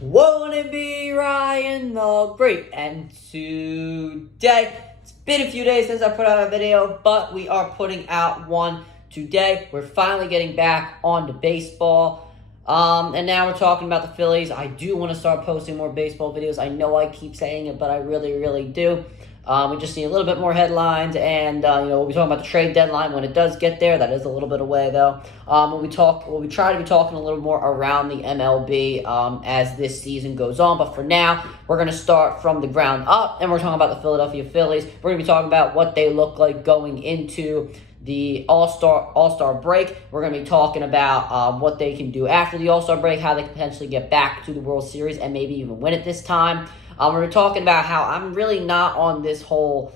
Won't it be Ryan the Great? And today, it's been a few days since I put out a video, but we are putting out one today. We're finally getting back onto baseball. And now we're talking about the Phillies. I do want to start posting more baseball videos. I know I keep saying it, but I really do. We just need a little bit more headlines, and we'll be talking about the trade deadline when it does get there. That is a little bit away, though. We'll try to be talking a little more around the MLB as this season goes on. But for now, we're going to start from the ground up, and we're talking about the Philadelphia Phillies. We're going to be talking about what they look like going into the All-Star break. We're going to be talking about what they can do after the All-Star break, how they can potentially get back to the World Series and maybe even win it this time. We're talking about how I'm really not on this whole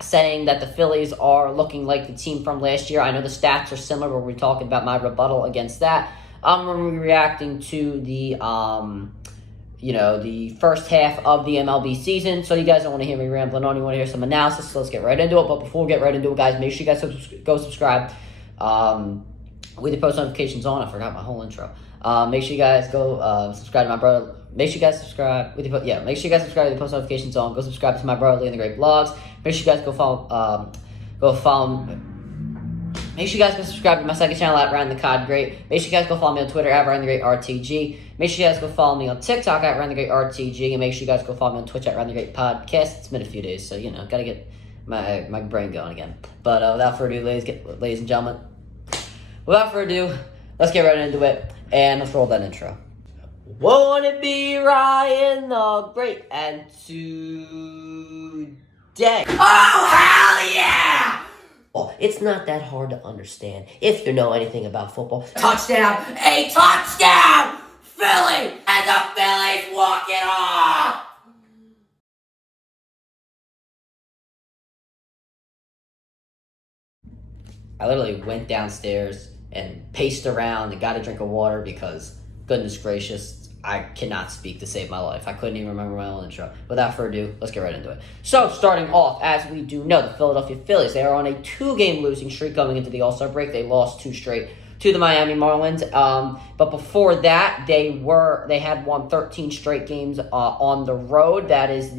saying that the Phillies are looking like the team from last year. I know the stats are similar, but we're talking about my rebuttal against that. We're reacting to the the first half of the MLB season. So you guys don't want to hear me rambling on. You want to hear some analysis. So let's get right into it. But before we get right into it, guys, make sure you guys go subscribe with the post notifications on. I forgot my whole intro. Make sure you guys go subscribe to my brother. Make sure you guys subscribe with the Make sure you guys subscribe with the post notifications on. Go subscribe to my brother Lee and the Great Blogs. Make sure you guys go follow. Make sure you guys go subscribe to my second channel at Ryan the Cod Great. Make sure you guys go follow me on Twitter at Ryan the Great RTG. Make sure you guys go follow me on TikTok at Ryan the Great RTG, and make sure you guys go follow me on Twitch at Ryan the Great Podcast. It's been a few days, so gotta get my brain going again. But without further ado, ladies and gentlemen, let's get right into it, and let's roll that intro. Won't it be Ryan the Great? And today, oh hell yeah! Well, it's not that hard to understand if you know anything about football. Touchdown! A touchdown! Philly! And the Phillies walk it off! I literally went downstairs and paced around and got a drink of water because, goodness gracious, I cannot speak to save my life. I couldn't even remember my own intro. Without further ado, let's get right into it. So, starting off, as we do know, the Philadelphia Phillies, they are on a 2-game losing streak going into the All-Star break. They lost 2 straight to the Miami Marlins. But before that, they had won 13 straight games on the road. That is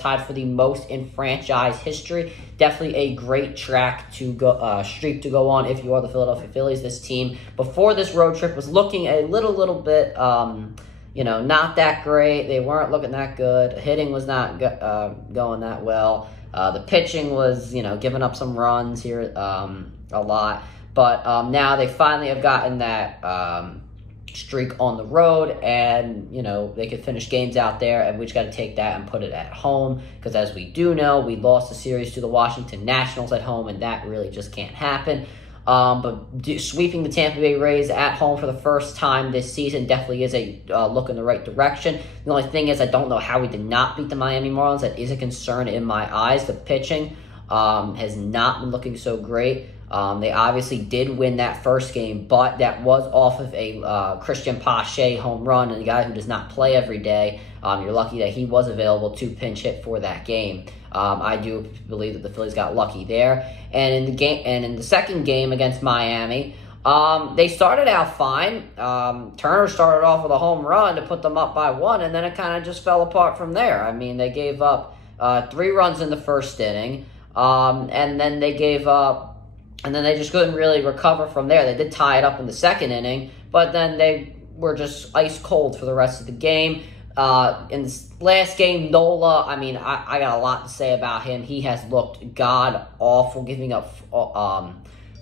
tied for the most in franchise history. Definitely a great streak to go on if you are the Philadelphia Phillies. This team, before this road trip, was looking a little bit not that great. They weren't looking that good. Hitting was not going that well. The pitching was, giving up some runs here a lot. But now they finally have gotten that streak on the road, and, they could finish games out there, and we just got to take that and put it at home, because as we do know, we lost the series to the Washington Nationals at home, and that really just can't happen. But sweeping the Tampa Bay Rays at home for the first time this season definitely is a look in the right direction. The only thing is I don't know how we did not beat the Miami Marlins. That is a concern in my eyes. The pitching has not been looking so great. They obviously did win that first game, but that was off of a Christian Pache home run, and a guy who does not play every day. You're lucky that he was available to pinch hit for that game. I do believe that the Phillies got lucky there. And in the second game against Miami, they started out fine. Turner started off with a home run to put them up by 1, and then it kind of just fell apart from there. I mean, they gave up 3 runs in the first inning, and then they just couldn't really recover from there. They did tie it up in the second inning, but then they were just ice cold for the rest of the game. In this last game, Nola, I got a lot to say about him. He has looked god-awful, giving up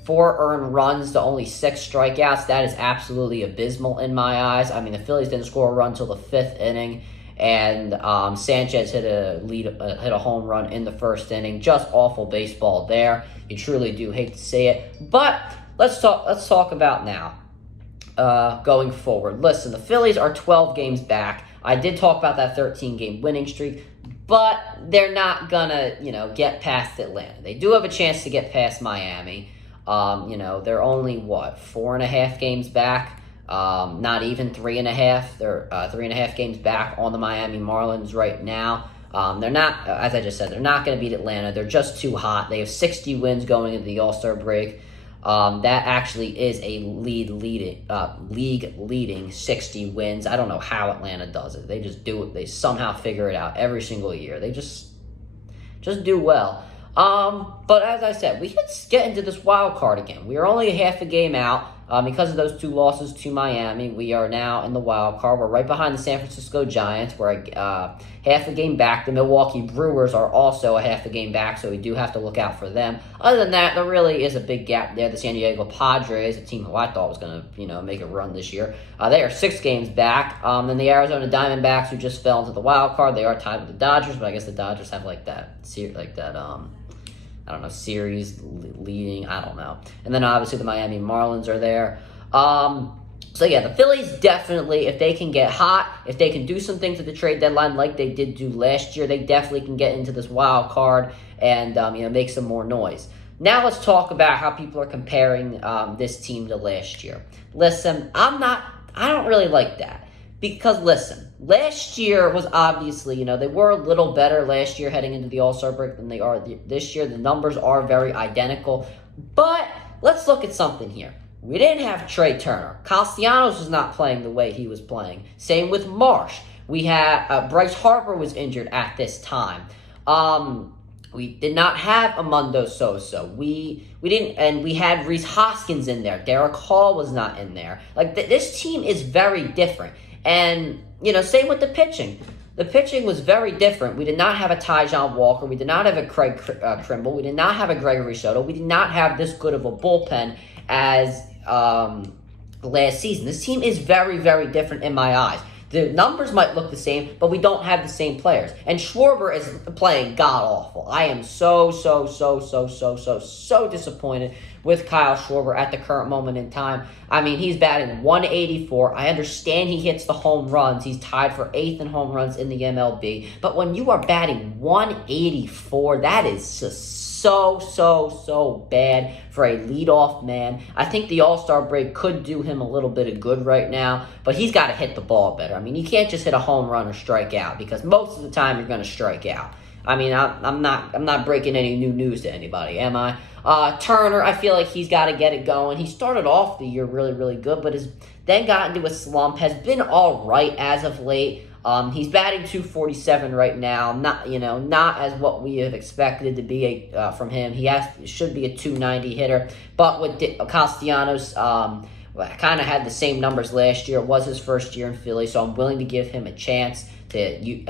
4 earned runs to only 6 strikeouts. That is absolutely abysmal in my eyes. The Phillies didn't score a run until the 5th inning, and Sanchez hit a home run in the first inning. Just awful baseball there. You truly do hate to see it. But let's talk about now. Going forward. Listen, the Phillies are 12 games back. I did talk about that 13-game winning streak, but they're not gonna, get past Atlanta. They do have a chance to get past Miami. They're only 4.5 games back. Not even 3.5. They're 3.5 games back on the Miami Marlins right now. They're not, as I just said, they're not going to beat Atlanta. They're just too hot. They have 60 wins going into the All-Star break. That actually is a league leading 60 wins. I don't know how Atlanta does it. They just do it. They somehow figure it out every single year. They just do well. But as I said, we can get into this wild card again. We are only half a game out. Because of those 2 losses to Miami, we are now in the wild card. We're right behind the San Francisco Giants. We're half a game back. The Milwaukee Brewers are also a half a game back, so we do have to look out for them. Other than that, there really is a big gap there. The San Diego Padres, a team who I thought was going to make a run this year, they are 6 games back. Then the Arizona Diamondbacks, who just fell into the wild card, they are tied with the Dodgers, but I guess the Dodgers have series leading, I don't know. And then obviously the Miami Marlins are there. So yeah, the Phillies definitely, if they can get hot, if they can do some things at the trade deadline like they did do last year, they definitely can get into this wild card and make some more noise. Now let's talk about how people are comparing this team to last year. Listen, I don't really like that. Because, listen, last year was obviously, they were a little better last year heading into the All-Star break than they are this year. The numbers are very identical. But let's look at something here. We didn't have Trey Turner. Castellanos was not playing the way he was playing. Same with Marsh. We had Bryce Harper was injured at this time. We did not have Amundo Sosa. We didn't, and we had Rhys Hoskins in there. Derek Hall was not in there. This team is very different. And, same with the pitching. The pitching was very different. We did not have a Tyjon Walker. We did not have a Craig Trimble. We did not have a Gregory Soto. We did not have this good of a bullpen as last season. This team is very, very different in my eyes. The numbers might look the same, but we don't have the same players. And Schwarber is playing god-awful. I am so disappointed with Kyle Schwarber at the current moment in time. I mean, he's batting 184. I understand he hits the home runs. He's tied for 8th in home runs in the MLB. But when you are batting 184, that is just so bad for a leadoff man. I think the All-Star break could do him a little bit of good right now, but he's got to hit the ball better. I mean, you can't just hit a home run or strike out because most of the time you're going to strike out. I mean, I'm not breaking any new news to anybody, am I? Turner, I feel like he's got to get it going. He started off the year really, really good, but has then got into a slump, has been all right as of late. He's batting .247 right now. Not as what we have expected to be from him. He should be a .290 hitter. But with Castellanos, kind of had the same numbers last year. It was his first year in Philly, so I'm willing to give him a chance to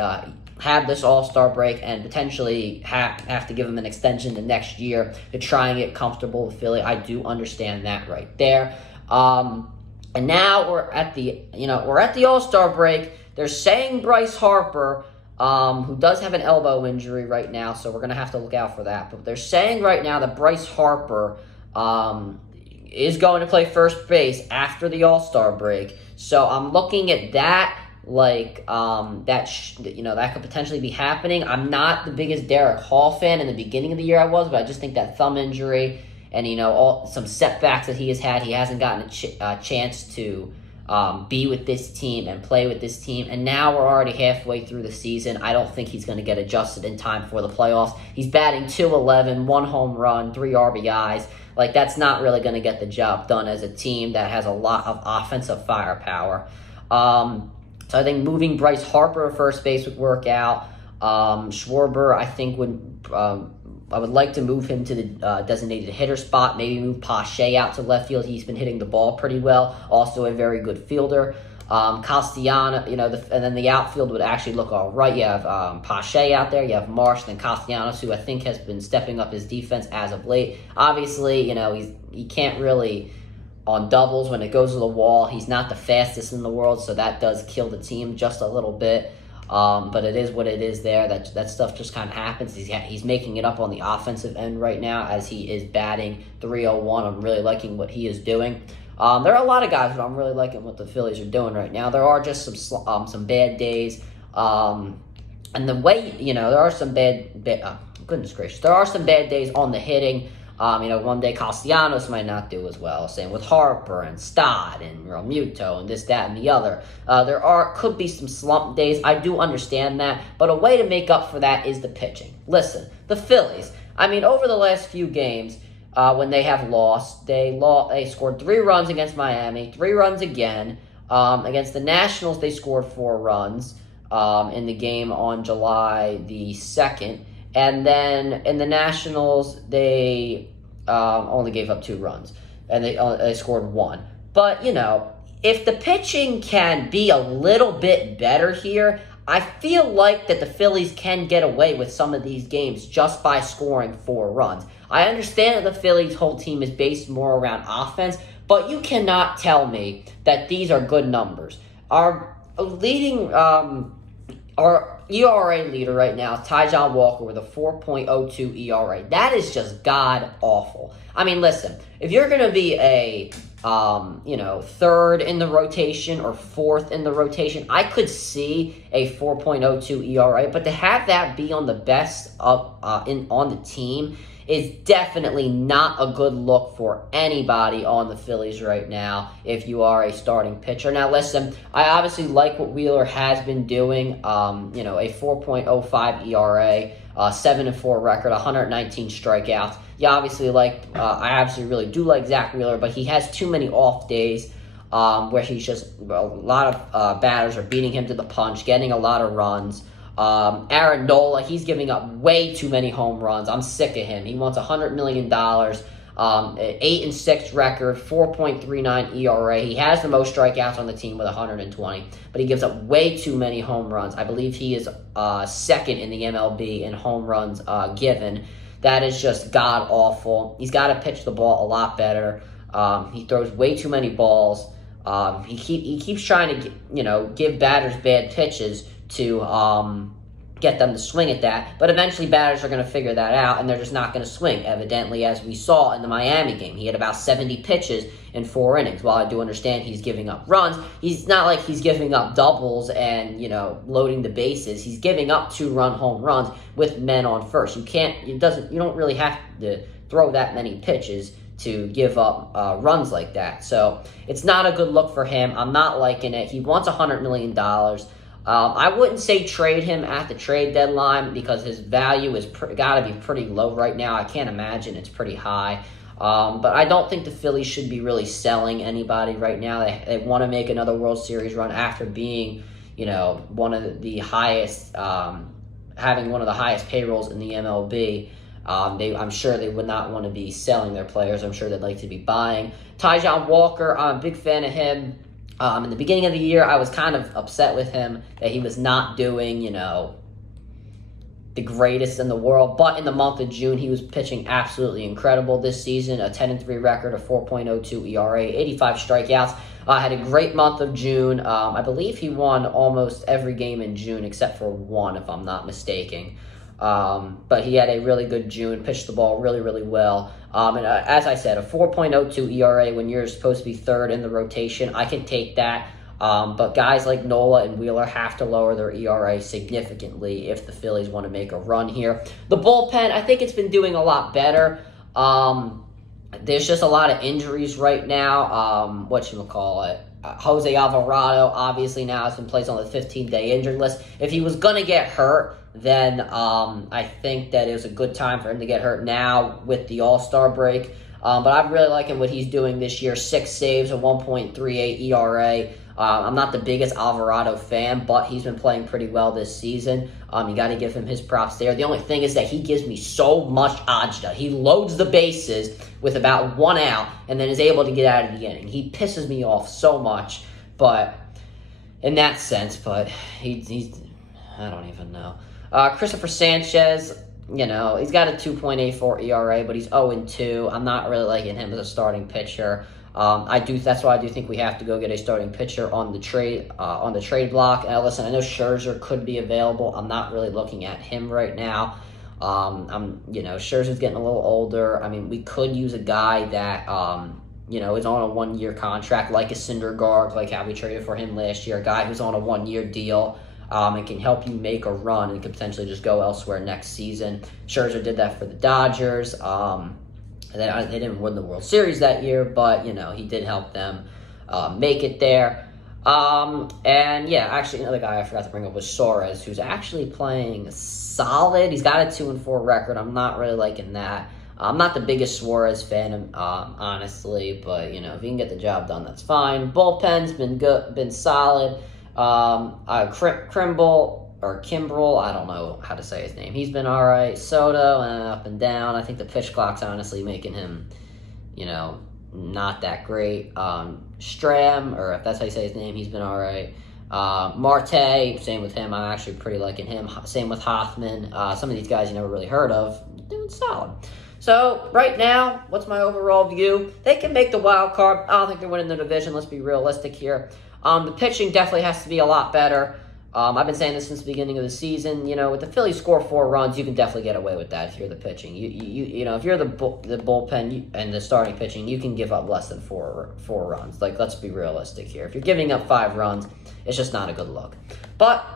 have this All-Star break and potentially have to give him an extension to next year to try and get comfortable with Philly. I do understand that right there. And now we're at the All-Star break. They're saying Bryce Harper, who does have an elbow injury right now, so we're going to have to look out for that. But they're saying right now that Bryce Harper is going to play first base after the All-Star break. So I'm looking at that that could potentially be happening. I'm not the biggest Derek Hall fan. In the beginning of the year I was, but I just think that thumb injury and some setbacks that he has had, he hasn't gotten a chance to be with this team and play with this team. And now we're already halfway through the season. I don't think he's going to get adjusted in time for the playoffs. He's batting .211, 1 home run, 3 RBIs. That's not really going to get the job done as a team that has a lot of offensive firepower. So I think moving Bryce Harper to first base would work out. Schwarber, I think, I would like to move him to the designated hitter spot, maybe move Pache out to left field. He's been hitting the ball pretty well, also a very good fielder. Castellano, and then the outfield would actually look all right. You have Pache out there, you have Marsh, then Castellanos, who I think has been stepping up his defense as of late. Obviously, he can't really, on doubles, when it goes to the wall, he's not the fastest in the world, so that does kill the team just a little bit. But it is what it is there. That stuff just kind of happens. He's making it up on the offensive end right now as he is batting .301. I'm really liking what he is doing. There are a lot of guys, but I'm really liking what the Phillies are doing right now. There are just some bad days. And the way, there are some goodness gracious, there are some bad days on the hitting. One day Castellanos might not do as well. Same with Harper and Stott and Realmuto and this, that, and the other. Could be some slump days. I do understand that. But a way to make up for that is the pitching. Listen, the Phillies, over the last few games, when they have lost. They scored 3 runs against Miami, 3 runs again. Against the Nationals, they scored 4 runs in the game on July the 2nd. And then in the Nationals, they only gave up 2 runs, and they scored 1. But, if the pitching can be a little bit better here, I feel like that the Phillies can get away with some of these games just by scoring 4 runs. I understand that the Phillies' whole team is based more around offense, but you cannot tell me that these are good numbers. Our ERA leader right now is Ty Walker with a 4.02 ERA. That is just god awful. I mean, listen, if you're going to be a third in the rotation or fourth in the rotation, I could see a 4.02 ERA, but to have that be on the best on the team is definitely not a good look for anybody on the Phillies right now if you are a starting pitcher. Now, listen, I obviously like what Wheeler has been doing. A 4.05 ERA, 7-4 record, 119 strikeouts. I obviously really do like Zach Wheeler, but he has too many off days where he's just, a lot of batters are beating him to the punch, getting a lot of runs. Aaron Nola, he's giving up way too many home runs. I'm sick of him. He wants $100 million, 8-6 record, 4.39 ERA. He has the most strikeouts on the team with 120, but he gives up way too many home runs. I believe he is second in the MLB in home runs given. That is just god awful. He's got to pitch the ball a lot better. He throws way too many balls. He keeps trying to give batters bad pitches to get them to swing at that, but eventually batters are going to figure that out, and they're just not going to swing, evidently, as we saw in the Miami game. He had about 70 pitches in 4 innings. While I do understand he's giving up runs, he's not like he's giving up doubles and, loading the bases. He's giving up 2-run home runs with men on first. You don't really have to throw that many pitches to give up runs like that. So it's not a good look for him. I'm not liking it. He wants $100 million. I wouldn't say trade him at the trade deadline because his value is got to be pretty low right now. I can't imagine it's pretty high. But I don't think the Phillies should be really selling anybody right now. They want to make another World Series run after being, one of the highest, having one of the highest payrolls in the MLB. I'm sure they would not want to be selling their players. I'm sure they'd like to be buying. Ty Walker, I'm a big fan of him. In the beginning of the year, I was kind of upset with him that he was not doing, the greatest in the world. But in the month of June, he was pitching absolutely incredible this season. A 10-3 record, a 4.02 ERA, 85 strikeouts. Had a great month of June. I believe he won almost every game in June except for one, if I'm not mistaken. But he had a really good June, pitched the ball really, really well. As I said, a 4.02 ERA when you're supposed to be third in the rotation, I can take that. But guys like Nola and Wheeler have to lower their ERA significantly if the Phillies want to make a run here. The bullpen, I think it's been doing a lot better. There's just a lot of injuries right now. Jose Alvarado obviously now has been placed on the 15-day injury list. If he was going to get hurt, then I think that it was a good time for him to get hurt now with the All-Star break. But I'm really liking what he's doing this year. 6 saves, a 1.38 ERA. I'm not the biggest Alvarado fan, but he's been playing pretty well this season. You got to give him his props there. The only thing is that he gives me so much agita. He loads the bases with about 1 out and then is able to get out of the inning. He pisses me off so much, but in that sense, but he's I don't even know. Christopher Sanchez, he's got a 2.84 ERA, but he's 0-2. I'm not really liking him as a starting pitcher. That's why I do think we have to go get a starting pitcher on the trade block. Listen, I know Scherzer could be available. I'm not really looking at him right now. Scherzer's getting a little older. I mean, we could use a guy that, is on a 1-year contract, like a Syndergaard, like how we traded for him last year. A guy who's on a 1-year deal. And can help you make a run and could potentially just go elsewhere next season. Scherzer did that for the Dodgers. They didn't win the World Series that year, but, he did help them make it there. Actually, another guy I forgot to bring up was Suarez, who's actually playing solid. He's got a 2-4 record. I'm not really liking that. I'm not the biggest Suarez fan, honestly, but if he can get the job done, that's fine. Bullpen's been good, been solid. Kimbrel, I don't know how to say his name. He's been all right. Soto, up and down. I think the pitch clock's honestly making him, not that great. Stram, or if that's how you say his name, he's been all right. Marte, same with him. I'm actually pretty liking him. Same with Hoffman. Some of these guys you never really heard of, doing solid. So, right now, what's my overall view? They can make the wild card. I don't think they're winning the division. Let's be realistic here. The pitching definitely has to be a lot better. I've been saying this since the beginning of the season. With the Phillies score 4 runs, you can definitely get away with that if you're the pitching. If you're the bullpen and the starting pitching, you can give up less than four runs. Let's be realistic here. If you're giving up 5 runs, it's just not a good look. But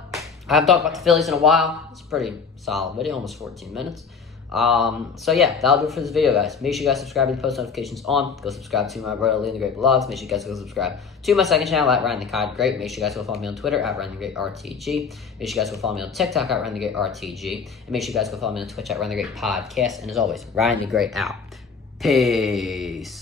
I haven't talked about the Phillies in a while. It's a pretty solid video, almost 14 minutes. So yeah, that'll do it for this video, guys. Make sure you guys subscribe and post notifications on. Go subscribe to my brother Lee and the Great Vlogs. Make sure you guys go subscribe to my second channel at Ryan the Cod Great. Make sure you guys go follow me on Twitter at Ryan the Great RTG. Make sure you guys go follow me on TikTok at Ryan the Great RTG. And make sure you guys go follow me on Twitch at Ryan the Great Podcast. And as always, Ryan the Great out. Peace.